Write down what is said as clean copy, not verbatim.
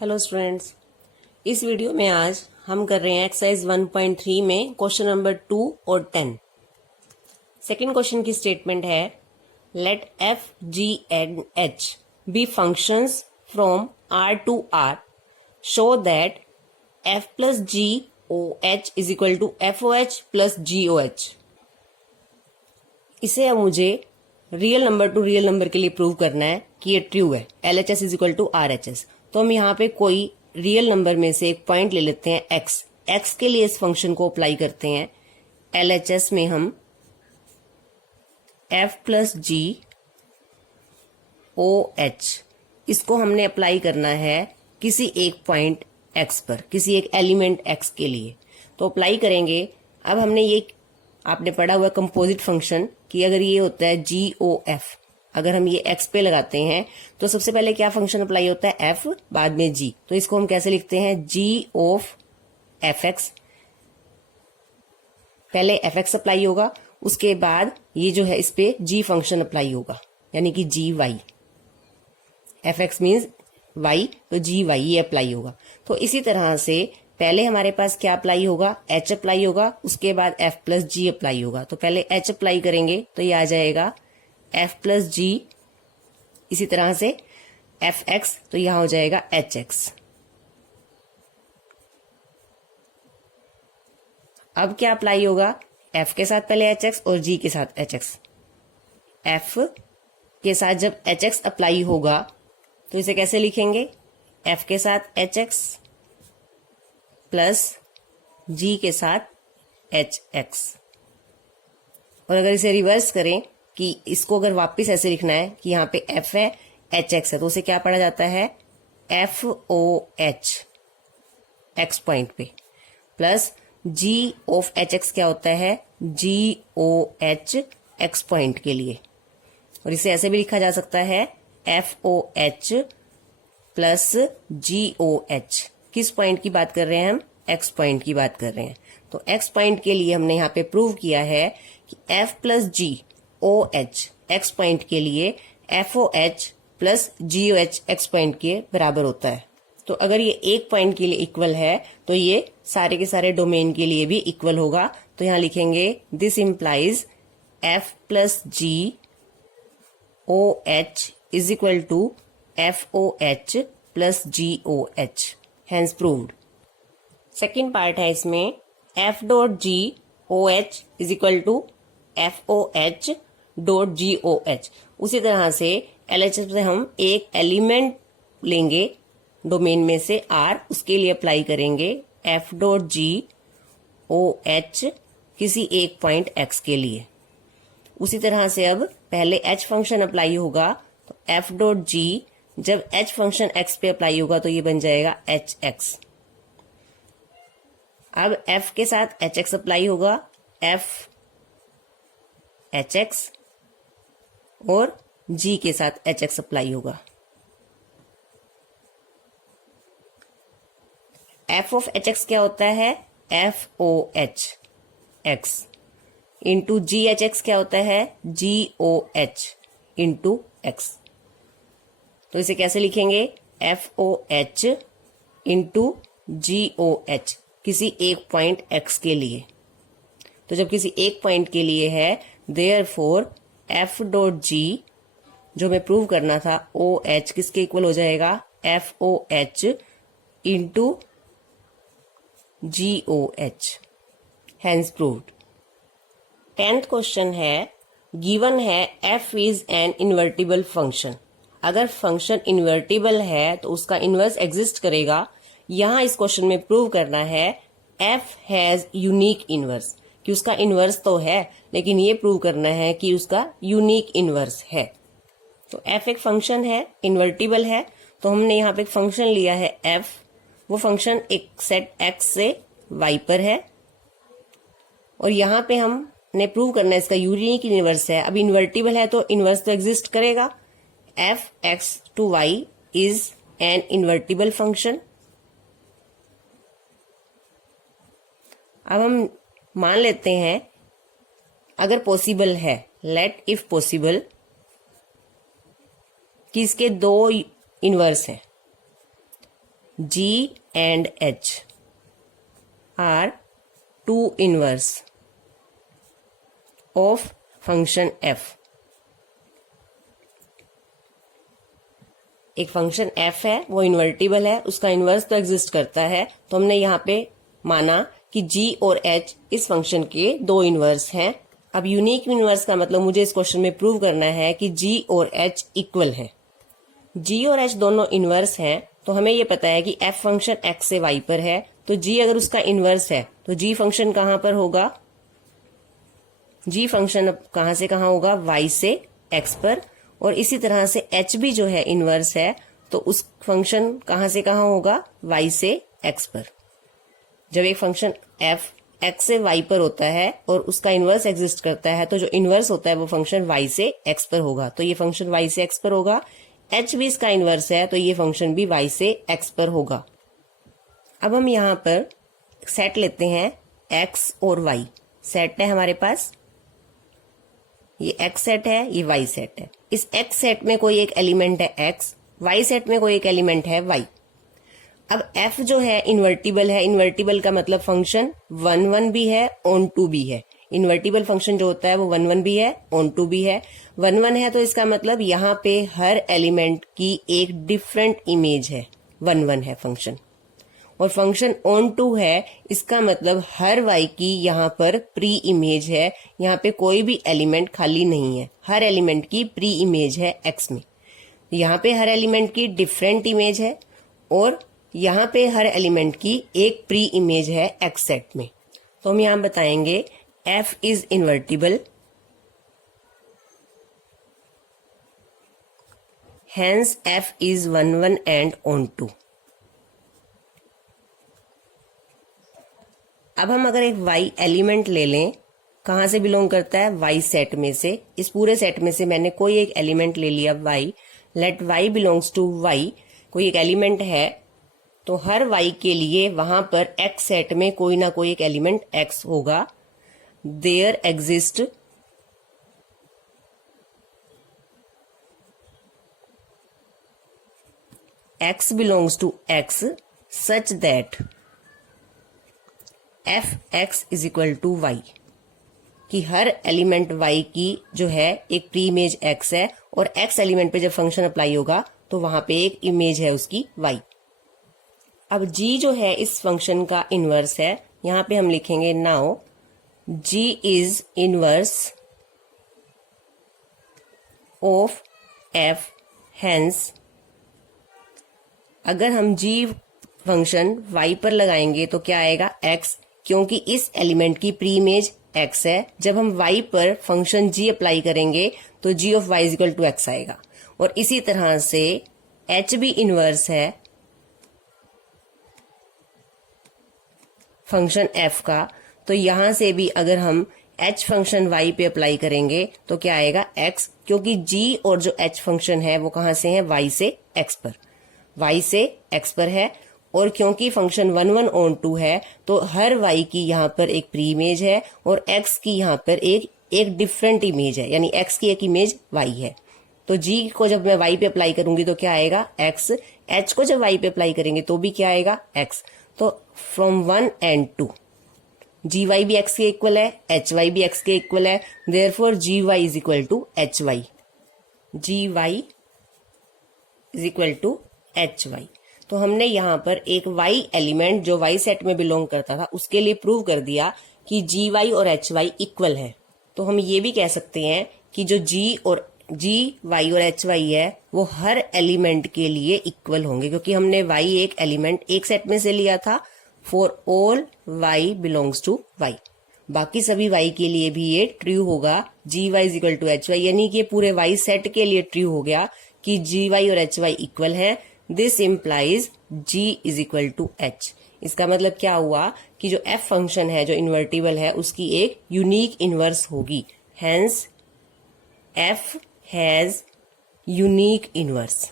Hello students, इस video में आज हम कर रहे हैं एक्सरसाइज 1.3 में क्वेश्चन नंबर 2 और 10। सेकंड क्वेश्चन की स्टेटमेंट है let f g and h be functions from R to R show that f plus g O h is equal to f O h plus g O h. इसे अब मुझे real number to real number के लिए prove करना है कि ये true है। L H S is equal to R H S. तो हम यहाँ पे कोई रियल नंबर में से एक पॉइंट ले लेते हैं एक्स। एक्स के लिए इस फंक्शन को अप्लाई करते हैं। एल एच एस में हम F plus g O H इसको हमने अप्लाई करना है किसी एक पॉइंट एक्स पर, किसी एक एलिमेंट एक्स के लिए। तो अप्लाई करेंगे। अब हमने ये आपने पढ़ा हुआ कंपोजिट फंक्शन कि अगर ये होता है जी ओ एफ, अगर हम ये एक्स पे लगाते हैं तो सबसे पहले क्या फंक्शन अप्लाई होता है एफ, बाद में जी। तो इसको हम कैसे लिखते हैं जी ऑफ एफ एक्स। पहले एफ एक्स अप्लाई होगा, उसके बाद ये जो है इस पे जी फंक्शन अप्लाई होगा, यानी कि g y. F x means y, तो जी वाई ये अप्लाई होगा। तो इसी तरह से पहले हमारे पास क्या अप्लाई होगा, एच अप्लाई होगा, उसके बाद एफ प्लस जी अप्लाई होगा। तो पहले एच अप्लाई करेंगे तो ये आ जाएगा एफ प्लस जी, इसी तरह से एफ एक्स, तो यहां हो जाएगा एच एक्स। अब क्या अप्लाई होगा, एफ के साथ पहले एच एक्स और जी के साथ एच एक्स। एफ के साथ जब एच एक्स अप्लाई होगा तो इसे कैसे लिखेंगे, एफ के साथ एच एक्स प्लस जी के साथ एच एक्स। और अगर इसे रिवर्स करें कि इसको अगर वापस ऐसे लिखना है कि यहाँ पे एफ है, एच एक्स है, तो उसे क्या पढ़ा जाता है F O H x point पे, plus g of H x क्या होता है जी ओ एच एक्स पॉइंट के लिए। और इसे ऐसे भी लिखा जा सकता है F O h plus g O H. किस पॉइंट की बात कर रहे हैं हम, एक्स पॉइंट की बात कर रहे हैं। तो एक्स पॉइंट के लिए हमने यहाँ पे प्रूव किया है कि F plus g O H x point के लिए F O h plus g O H x point के बराबर होता है। तो अगर ये एक पॉइंट के लिए इक्वल है तो ये सारे के सारे डोमेन के लिए भी इक्वल होगा। तो यहां लिखेंगे this implies f plus g O h is equal to f O h plus g O h, hence proved. Second part है इसमें f dot g O h is equal to f O h dot g O h. उसी तरह से L H S से हम एक element लेंगे domain में से आर, उसके लिए अप्लाई करेंगे f dot g O H किसी एक पॉइंट एक्स के लिए। उसी तरह से अब पहले एच फंक्शन अप्लाई होगा, तो एफ डॉट जी जब एच फंक्शन एक्स पे अप्लाई होगा तो ये बन जाएगा एच एक्स। अब एफ के साथ एच एक्स अप्लाई होगा, एफ एच एक्स, और जी के साथ एच एक्स अप्लाई होगा। एफ ऑफ एच एक्स क्या होता है F O H X into G H x क्या होता है जी ओ एच इंटू एक्स। तो इसे कैसे लिखेंगे एफ ओ एच इंटू जी ओ एच किसी एक पॉइंट एक्स के लिए। तो जब किसी एक पॉइंट के लिए है देयरफॉर एफ डॉट जी जो हमें प्रूव करना था ओ एच किसके इक्वल हो जाएगा एफ ओ एच इंटू जी ओ h, hence proved. 10th question है गिवन है f is an invertible function. अगर फंक्शन इन्वर्टिबल है तो उसका इनवर्स एग्जिस्ट करेगा। यहां इस क्वेश्चन में प्रूव करना है एफ हैज यूनिक इनवर्स, कि उसका इनवर्स तो है लेकिन ये प्रूव करना है कि उसका यूनिक इनवर्स है। तो एफ एक फंक्शन है, इन्वर्टिबल है, तो हमने यहाँ पे एक फंक्शन लिया है एफ। वो फंक्शन एक सेट एक्स से वाई पर है और यहाँ पे हमने प्रूव करना है इसका यूनिक इनवर्स है। अब इन्वर्टिबल है तो इनवर्स तो एग्जिस्ट करेगा। F x to y is an invertible function. अब हम मान लेते हैं अगर पॉसिबल है, लेट इफ पॉसिबल, कि इसके दो इनवर्स हैं। G and H are two inverse of function f। एक फंक्शन f है, वो इन्वर्टिबल है, उसका इन्वर्स तो एग्जिस्ट करता है, तो हमने यहाँ पे माना कि g और h इस फंक्शन के दो इन्वर्स हैं। अब यूनिक इन्वर्स का मतलब मुझे इस क्वेश्चन में प्रूव करना है कि g और h इक्वल है। g और h दोनों इन्वर्स हैं, तो हमें ये पता है कि f फंक्शन x से y पर है, तो g अगर उसका इन्वर्स है तो g फंक्शन कहाँ पर होगा? g फंक्शन कहाँ से कहाँ होगा? y से x पर। और इसी तरह से h भी जो है इन्वर्स है, तो उस फंक्शन कहाँ से कहाँ होगा? y से x पर। जब एक फंक्शन f x से y पर होता है और उसका इन्वर्स एग्जिस्ट करता है, तो जो इन्वर्स होता है वो फंक्शन y से x पर होगा, तो ये फंक्शन y से x पर होगा। h भी इसका इन्वर्स है, तो ये फंक्शन भी y से x पर होगा। अब हम यहाँ पर सेट लेते हैं x और y। सेट है हमारे पास, ये x सेट है, ये y सेट है। इस x सेट में कोई एक एलिमेंट है x, y सेट में कोई एक एलिमेंट है y। अब f जो है इन्वर्टिबल है, इन्वर्टिबल का मतलब फंक्शन 1 1 भी है, ऑन 2 भी है। इन्वर्टिबल फंक्शन जो होता है वो 1 1 भी है, ऑन 2 भी है। 1 1 है तो इसका मतलब यहाँ पे हर एलिमेंट की एक डिफरेंट इमेज है, 1 1 है फंक्शन। और फंक्शन ऑन 2 है, इसका मतलब हर y की यहाँ पर प्री इमेज है, यहाँ पे कोई भी एलिमेंट खाली नहीं है, हर एलिमेंट की प्री इमेज है x में। यहाँ पे हर एलिमेंट की डिफरेंट इमेज है और यहाँ पे हर एलिमेंट की एक प्री इमेज है x सेट में। तो हम यहाँ बताएंगे f is invertible, hence f is 1 1 and on 2। अब हम अगर एक y एलिमेंट ले लें, कहाँ से बिलोंग करता है? y सेट में से। इस पूरे सेट में से मैंने कोई एक एलिमेंट ले लिया y, let y belongs to y। कोई एक एलिमेंट है तो हर y के लिए वहां पर x सेट में कोई ना कोई एक एलिमेंट x होगा। There exist x belongs to x such that f x is equal to y, कि हर एलिमेंट y की जो है एक प्री इमेज x है और x एलिमेंट पे जब फंक्शन अप्लाई होगा तो वहां पे एक इमेज है उसकी y। अब g जो है इस फंक्शन का इनवर्स है, यहां पे हम लिखेंगे now g is inverse of f, hence अगर हम g फंक्शन y पर लगाएंगे तो क्या आएगा? x, क्योंकि इस एलिमेंट की प्री इमेज x है। जब हम y पर फंक्शन g अप्लाई करेंगे तो g of y is equal to x आएगा। और इसी तरह से h भी इनवर्स है फंक्शन f का, तो यहां से भी अगर हम h फंक्शन y पे अप्लाई करेंगे तो क्या आएगा? x, क्योंकि g और जो h फंक्शन है वो कहां से है? y से x पर, y से x पर है। और क्योंकि फंक्शन 1 1 ऑन 2 है तो हर y की यहाँ पर एक प्री इमेज है और x की यहाँ पर एक डिफरेंट इमेज है, यानी x की एक इमेज y है। तो g को जब मैं y पे अप्लाई करूंगी तो क्या आएगा? x। h को जब y पे अप्लाई करेंगे तो भी क्या आएगा? x। तो फ्रॉम 1 and 2 gy भी x के इक्वल है, hy भी x के इक्वल है, therefore gy is equal to hy, gy is equal to hy। तो हमने यहाँ पर एक y एलिमेंट जो y सेट में बिलोंग करता था उसके लिए प्रूव कर दिया कि gy और hy इक्वल है। तो हम ये भी कह सकते हैं कि जो g y और hy है वो हर एलिमेंट के लिए इक्वल होंगे, क्योंकि हमने y एक एलिमेंट एक सेट में से लिया था। For all y belongs to y, बाकी सभी y के लिए भी ये ट्रू होगा, gy is equal to hy, यानी कि पूरे y सेट के लिए ट्रू हो गया कि gy और hy इक्वल है। This implies g is equal to h। इसका मतलब क्या हुआ कि जो f फंक्शन है जो इन्वर्टिबल है उसकी एक यूनिक इनवर्स होगी, hence f has unique inverse.